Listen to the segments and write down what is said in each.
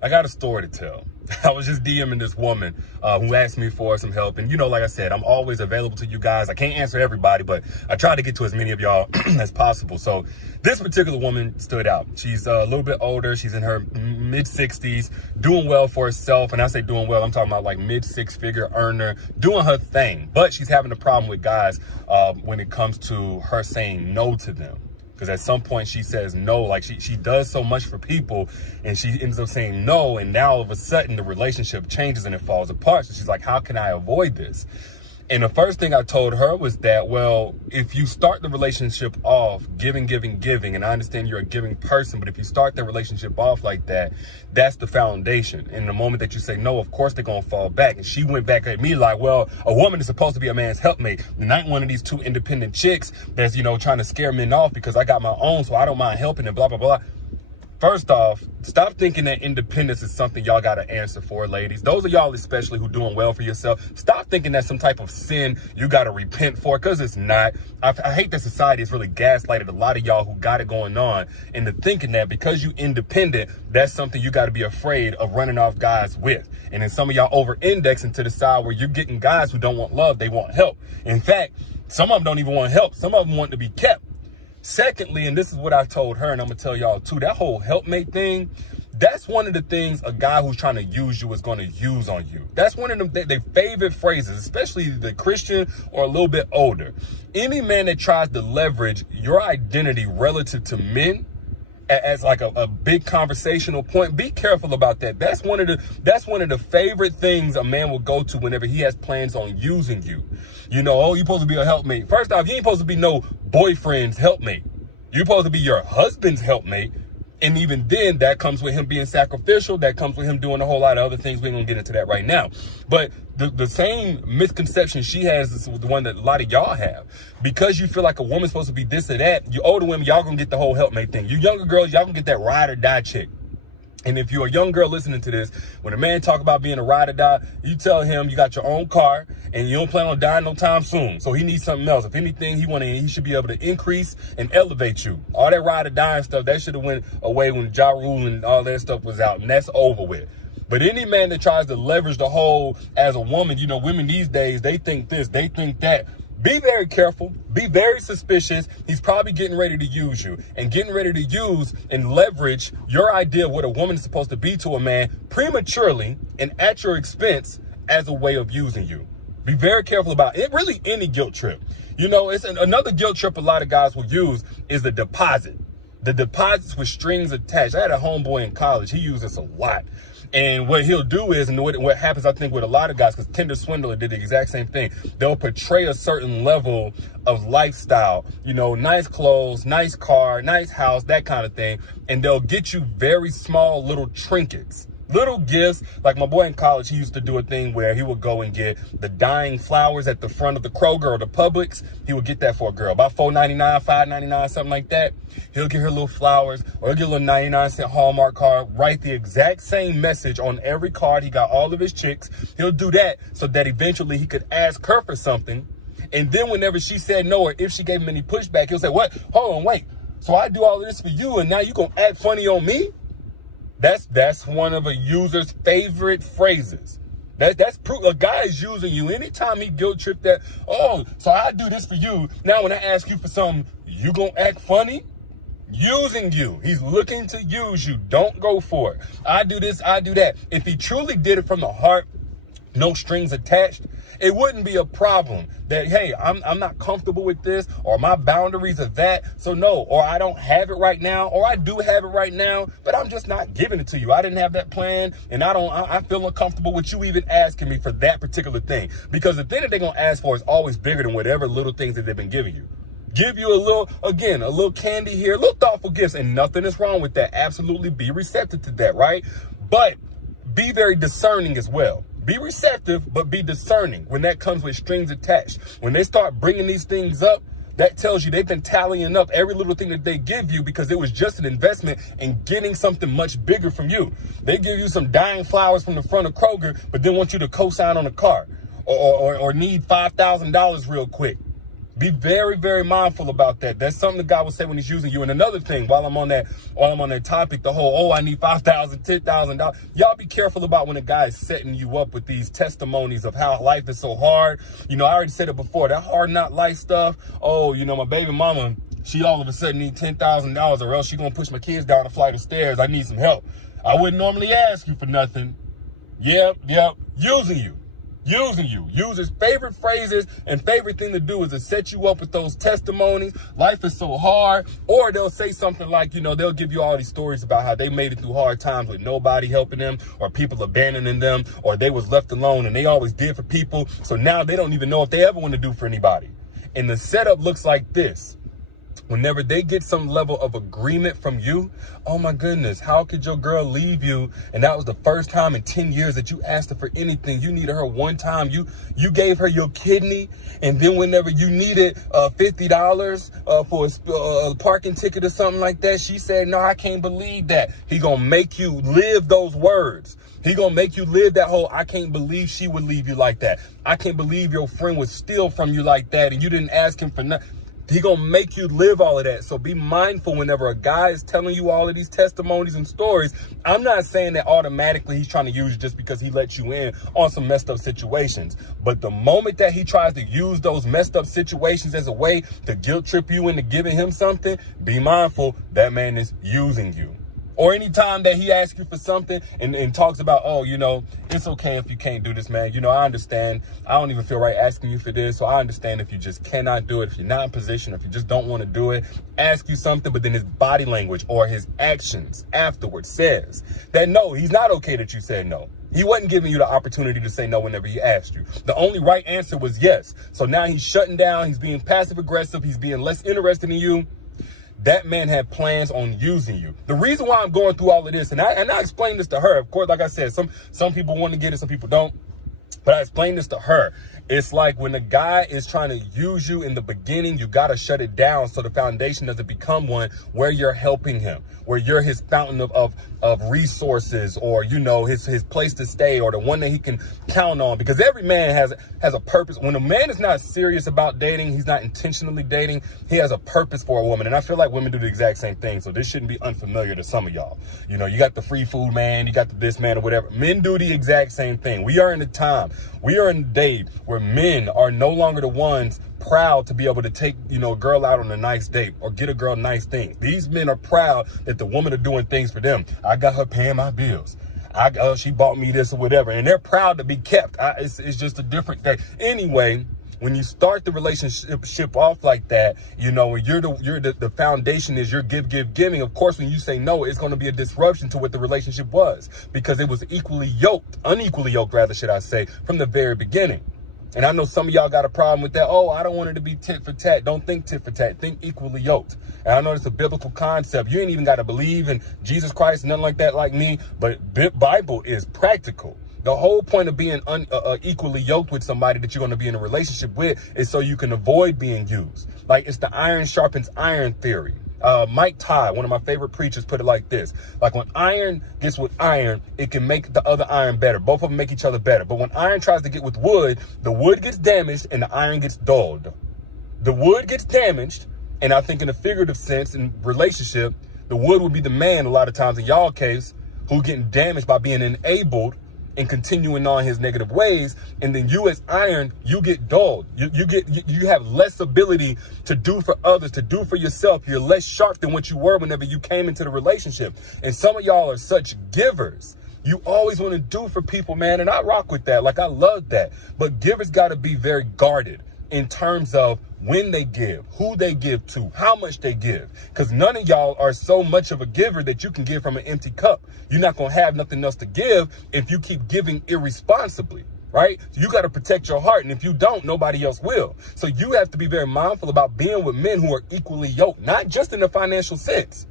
I got a story to tell. I was just DMing this woman who asked me for some help. And, like I said, I'm always available to you guys. I can't answer everybody, but I try to get to as many of y'all as possible. So this particular woman stood out. She's a little bit older. She's in her mid-60s, doing well for herself. And I say doing well, I'm talking about like mid-six-figure earner, doing her thing. But she's having a problem with guys when it comes to her saying no to them. Because at some point she says no, like she does so much for people and she ends up saying no. And now all of a sudden the relationship changes and it falls apart. So she's like, how can I avoid this? And the first thing I told her was that, well, if you start the relationship off giving, and I understand you're a giving person, but if you start the relationship off like that, that's the foundation. And the moment that you say no, of course they're going to fall back. And she went back at me like, well, a woman is supposed to be a man's helpmate. And I ain't one of these two independent chicks that's, trying to scare men off because I got my own, so I don't mind helping and blah, blah, blah. First off, stop thinking that independence is something y'all got to answer for, ladies. Those of y'all especially who doing well for yourself, stop thinking that's some type of sin you got to repent for, because it's not. I hate that society has really gaslighted a lot of y'all who got it going on into thinking that because you independent, that's something you got to be afraid of running off guys with. And then some of y'all over-indexing to the side where you're getting guys who don't want love, they want help. In fact, some of them don't even want help. Some of them want to be kept. Secondly, and this is what I told her, and I'm going to tell y'all too, that whole helpmate thing, that's one of the things a guy who's trying to use you is going to use on you. That's one of them, their favorite phrases, especially the Christian or a little bit older. Any man that tries to leverage your identity relative to men as like a big conversational point, be careful about that. That's one of the favorite things a man will go to whenever he has plans on using you. Oh, you're supposed to be a helpmate. First off, you ain't supposed to be no boyfriend's helpmate. You're supposed to be your husband's helpmate. And even then, that comes with him being sacrificial. That comes with him doing a whole lot of other things. We ain't gonna get into that right now. But the same misconception she has is the one that a lot of y'all have. Because you feel like a woman's supposed to be this or that, you older women, y'all gonna get the whole helpmate thing. You younger girls, y'all gonna get that ride or die chick. And if you're a young girl listening to this, when a man talk about being a ride or die, you tell him you got your own car and you don't plan on dying no time soon. So he needs something else. If anything, he should be able to increase and elevate you. All that ride or die and stuff, that should have went away when Ja Rule and all that stuff was out, and that's over with. But any man that tries to leverage the whole as a woman, women these days, they think this, they think that. Be very careful. Be very suspicious. He's probably getting ready to use you and getting ready to use and leverage your idea of what a woman is supposed to be to a man prematurely and at your expense as a way of using you. Be very careful about it. Really, any guilt trip. It's another guilt trip a lot of guys will use is the deposit. The deposits with strings attached. I had a homeboy in college. He used this a lot. And what he'll do is, and what happens, I think, with a lot of guys, because Tinder Swindler did the exact same thing. They'll portray a certain level of lifestyle, nice clothes, nice car, nice house, that kind of thing. And they'll get you very small little trinkets. Little gifts. Like my boy in college, he used to do a thing where he would go and get the dying flowers at the front of the Kroger or the Publix. He would get that for a girl, about $4.99, $5.99, something like that. He'll get her little flowers, or he'll get a little 99-cent Hallmark card, write the exact same message on every card. He got all of his chicks. He'll do that so that eventually he could ask her for something. And then whenever she said no, or if she gave him any pushback, he'll say, what? Hold on, wait. So I do all of this for you, and now you gonna act funny on me? That's one of a user's favorite phrases. That's proof a guy is using you. Anytime he guilt trip that, oh, so I do this for you. Now when I ask you for something, you gonna act funny? Using you. He's looking to use you. Don't go for it. I do this, I do that. If he truly did it from the heart, no strings attached, it wouldn't be a problem that, hey, I'm not comfortable with this, or my boundaries are that, so no, or I don't have it right now, or I do have it right now, but I'm just not giving it to you. I didn't have that plan, and I feel uncomfortable with you even asking me for that particular thing, because the thing that they're going to ask for is always bigger than whatever little things that they've been giving you. Give you a little candy here, a little thoughtful gifts, and nothing is wrong with that. Absolutely be receptive to that, right? But be very discerning as well. Be receptive, but be discerning when that comes with strings attached. When they start bringing these things up, that tells you they've been tallying up every little thing that they give you because it was just an investment in getting something much bigger from you. They give you some dying flowers from the front of Kroger, but then want you to co-sign on a car or need $5,000 real quick. Be very, very mindful about that. That's something that God will say when he's using you. And another thing, while I'm on that topic, the whole, oh, I need $5,000, $10,000. Y'all be careful about when a guy is setting you up with these testimonies of how life is so hard. You know, I already said it before, that hard not life stuff. Oh, you know, my baby mama, she all of a sudden need $10,000 or else she gonna push my kids down a flight of stairs. I need some help. I wouldn't normally ask you for nothing. Yep. Using you. Use his favorite phrases and favorite thing to do is to set you up with those testimonies. Life is so hard. Or they'll say something like, you know, they'll give you all these stories about how they made it through hard times with nobody helping them or people abandoning them or they was left alone and they always did for people. So now they don't even know if they ever want to do for anybody. And the setup looks like this. Whenever they get some level of agreement from you, oh my goodness, how could your girl leave you? And that was the first time in 10 years that you asked her for anything. You needed her one time. You gave her your kidney. And then whenever you needed $50 for a parking ticket or something like that, she said, no, I can't believe that. He gonna make you live those words. He gonna make you live that whole, I can't believe she would leave you like that. I can't believe your friend would steal from you like that and you didn't ask him for nothing. He gonna make you live all of that. So be mindful whenever a guy is telling you all of these testimonies and stories. I'm not saying that automatically he's trying to use you just because he let you in on some messed up situations. But the moment that he tries to use those messed up situations as a way to guilt trip you into giving him something, be mindful that man is using you. Or anytime that he asks you for something and talks about, oh, you know, it's okay if you can't do this, man. You know, I understand. I don't even feel right asking you for this. So I understand if you just cannot do it, if you're not in position, if you just don't want to do it, ask you something. But then his body language or his actions afterwards says that, no, he's not okay that you said no. He wasn't giving you the opportunity to say no whenever he asked you. The only right answer was yes. So now he's shutting down. He's being passive aggressive. He's being less interested in you. That man had plans on using you. The reason why I'm going through all of this, and I explained this to her. Of course, like I said, some people want to get it, some people don't. But I explained this to her. It's like when a guy is trying to use you in the beginning, you got to shut it down so the foundation doesn't become one where you're helping him, where you're his fountain of resources or, you know, his place to stay or the one that he can count on. Because every man has a purpose. When a man is not serious about dating, he's not intentionally dating, he has a purpose for a woman. And I feel like women do the exact same thing. So this shouldn't be unfamiliar to some of y'all. You know, you got the free food man, you got the this man or whatever. Men do the exact same thing. We are in a time, we are in a day where men are no longer the ones proud to be able to take, you know, a girl out on a nice date or get a girl nice things. These men are proud that the women are doing things for them. I got her paying my bills. She bought me this or whatever. And they're proud to be kept. It's just a different day. Anyway, when you start the relationship off like that, you know, when the foundation is you're giving. Of course, when you say no, it's going to be a disruption to what the relationship was because it was unequally yoked, rather, should I say, from the very beginning. And I know some of y'all got a problem with that. Oh, I don't want it to be tit for tat. Don't think tit for tat. Think equally yoked. And I know it's a biblical concept. You ain't even got to believe in Jesus Christ, nothing like that like me. But Bible is practical. The whole point of being equally yoked with somebody that you're going to be in a relationship with is so you can avoid being used. Like it's the iron sharpens iron theory. Mike Todd, one of my favorite preachers, put it like this. Like when iron gets with iron, it can make the other iron better. Both of them make each other better. But when iron tries to get with wood, the wood gets damaged and the iron gets dulled. The wood gets damaged, and I think in a figurative sense in relationship, the wood would be the man a lot of times in y'all case who getting damaged by being enabled and continuing on his negative ways. And then you as iron, you get dulled. You have less ability to do for others, to do for yourself. You're less sharp than what you were whenever you came into the relationship. And some of y'all are such givers. You always want to do for people, man. And I rock with that. Like I love that. But givers got to be very guarded in terms of when they give, who they give to, how much they give. Because none of y'all are so much of a giver that you can give from an empty cup. You're not going to have nothing else to give if you keep giving irresponsibly, right? You got to protect your heart. And if you don't, nobody else will. So you have to be very mindful about being with men who are equally yoked, not just in the financial sense.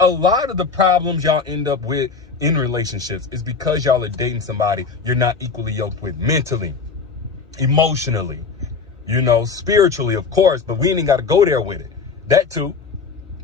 A lot of the problems y'all end up with in relationships is because y'all are dating somebody you're not equally yoked with mentally, emotionally, you know, spiritually, of course, but we ain't got to go there with it. That too.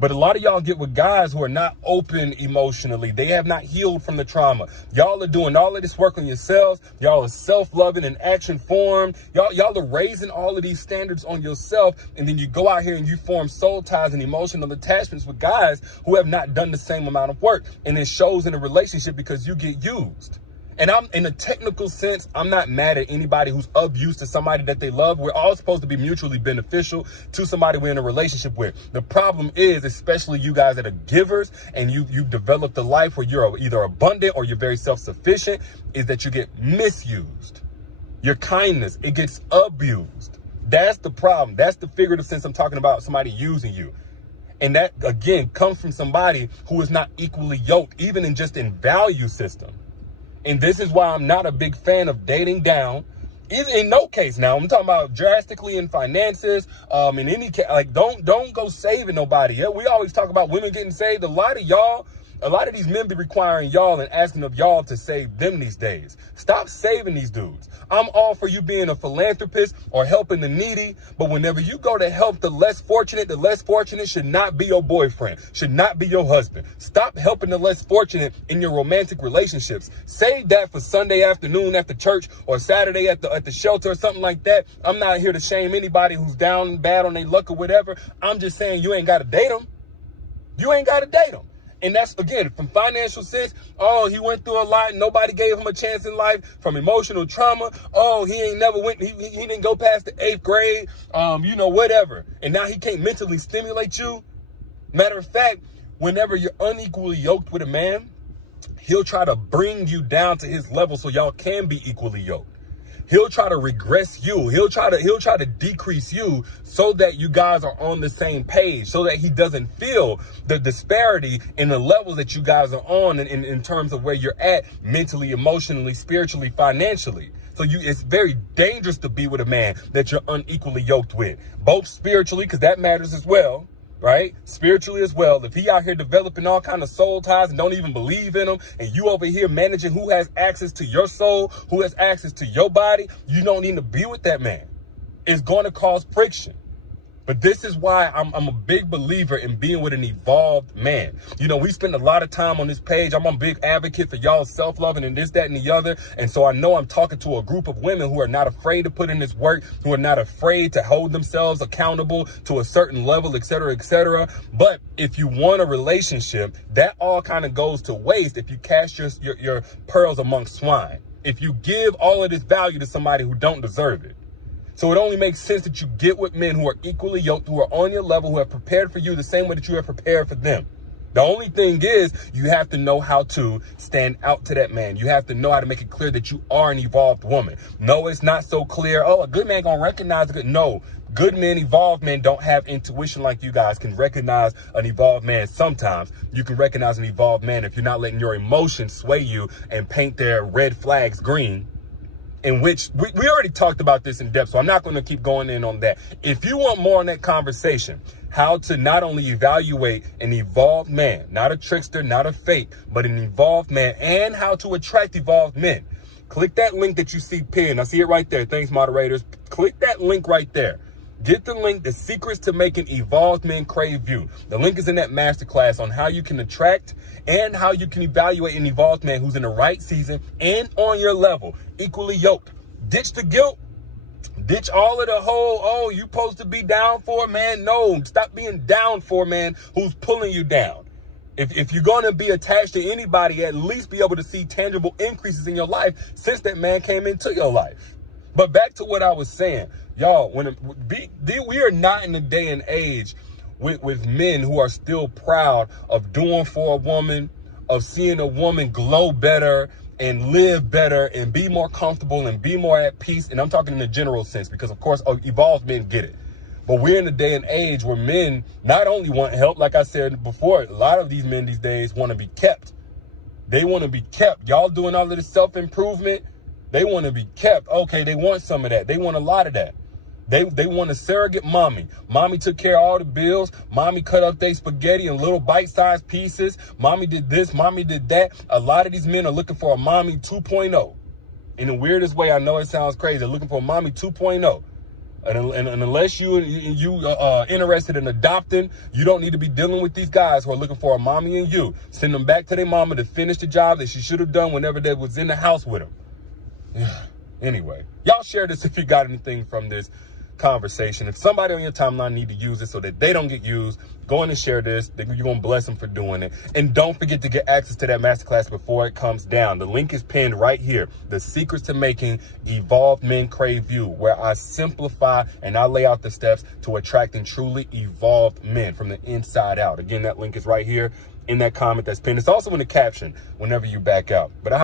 But a lot of y'all get with guys who are not open emotionally. They have not healed from the trauma. Y'all are doing all of this work on yourselves. Y'all are self-loving and action formed. Y'all are raising all of these standards on yourself. And then you go out here and you form soul ties and emotional attachments with guys who have not done the same amount of work. And it shows in a relationship because you get used. And I'm, in a technical sense, I'm not mad at anybody who's of use to somebody that they love. We're all supposed to be mutually beneficial to somebody we're in a relationship with. The problem is, especially you guys that are givers and you've developed a life where you're either abundant or you're very self-sufficient, is that you get misused. Your kindness, it gets abused. That's the problem. That's the figurative sense I'm talking about, somebody using you. And that, again, comes from somebody who is not equally yoked, even in value system. And this is why I'm not a big fan of dating down. In no case now, I'm talking about drastically in finances. In any case, like don't go saving nobody. Yeah, we always talk about women getting saved. A lot of these men be requiring y'all and asking of y'all to save them these days. Stop saving these dudes. I'm all for you being a philanthropist or helping the needy, but whenever you go to help the less fortunate should not be your boyfriend, should not be your husband. Stop helping the less fortunate in your romantic relationships. Save that for Sunday afternoon after church or Saturday at the shelter or something like that. I'm not here to shame anybody who's down bad on their luck or whatever. I'm just saying you ain't got to date them. You ain't got to date them. And that's, again, from financial sense, oh, he went through a lot. Nobody gave him a chance in life. From emotional trauma, oh, he ain't never went, he didn't go past the 8th grade, whatever. And now he can't mentally stimulate you. Matter of fact, whenever you're unequally yoked with a man, he'll try to bring you down to his level so y'all can be equally yoked. He'll try to regress you. He'll try to decrease you so that you guys are on the same page, so that he doesn't feel the disparity in the levels that you guys are on in terms of where you're at mentally, emotionally, spiritually, financially. So it's very dangerous to be with a man that you're unequally yoked with, both spiritually, because that matters as well. Right? Spiritually as well. If he out here developing all kind of soul ties and don't even believe in them, and you over here managing who has access to your soul, who has access to your body, you don't need to be with that man. It's going to cause friction. But this is why I'm a big believer in being with an evolved man. We spend a lot of time on this page. I'm a big advocate for y'all self-loving and this, that, and the other. And so I know I'm talking to a group of women who are not afraid to put in this work, who are not afraid to hold themselves accountable to a certain level, et cetera, et cetera. But if you want a relationship, that all kind of goes to waste if you cast your pearls amongst swine. If you give all of this value to somebody who don't deserve it. So it only makes sense that you get with men who are equally yoked, who are on your level, who have prepared for you the same way that you have prepared for them. The only thing is you have to know how to stand out to that man. You have to know how to make it clear that you are an evolved woman. No, it's not so clear. Oh, a good man gonna recognize it. No, good men, evolved men don't have intuition like you guys can recognize an evolved man. Sometimes you can recognize an evolved man if you're not letting your emotions sway you and paint their red flags green. In which we already talked about this in depth, so I'm not going to keep going in on that. If you want more on that conversation, how to not only evaluate an evolved man, not a trickster, not a fake, but an evolved man, and how to attract evolved men, click that link that you see pinned. I see it right there. Thanks, moderators. Click that link right there. Get the link, The Secrets to Making Evolved Men Crave You. The link is in that masterclass on how you can attract and how you can evaluate an evolved man who's in the right season and on your level, equally yoked. Ditch the guilt. Ditch all of the whole, oh, you supposed to be down for a man. No, stop being down for a man who's pulling you down. If you're going to be attached to anybody, at least be able to see tangible increases in your life since that man came into your life. But back to what I was saying. Y'all, we are not in a day and age with men who are still proud of doing for a woman, of seeing a woman glow better and live better and be more comfortable and be more at peace. And I'm talking in the general sense because, of course, evolved men get it. But we're in a day and age where men not only want help, like I said before, a lot of these men these days want to be kept. They want to be kept. Y'all doing all of this self-improvement. They want to be kept. Okay, they want some of that. They want a lot of that. They want a surrogate mommy. Mommy took care of all the bills. Mommy cut up their spaghetti in little bite-sized pieces. Mommy did this. Mommy did that. A lot of these men are looking for a mommy 2.0. In the weirdest way, I know it sounds crazy. They're looking for a mommy 2.0. And unless you interested in adopting, you don't need to be dealing with these guys who are looking for a mommy and you. Send them back to their mama to finish the job that she should have done whenever they was in the house with them. Yeah. Anyway, y'all share this if you got anything from this conversation. If somebody on your timeline need to use it so that they don't get used, go in and share this. You're going to bless them for doing it. And don't forget to get access to that masterclass before it comes down. The link is pinned right here. The Secrets to Making Evolved Men Crave You, where I simplify and I lay out the steps to attracting truly evolved men from the inside out. Again, that link is right here in that comment that's pinned. It's also in the caption whenever you back out. But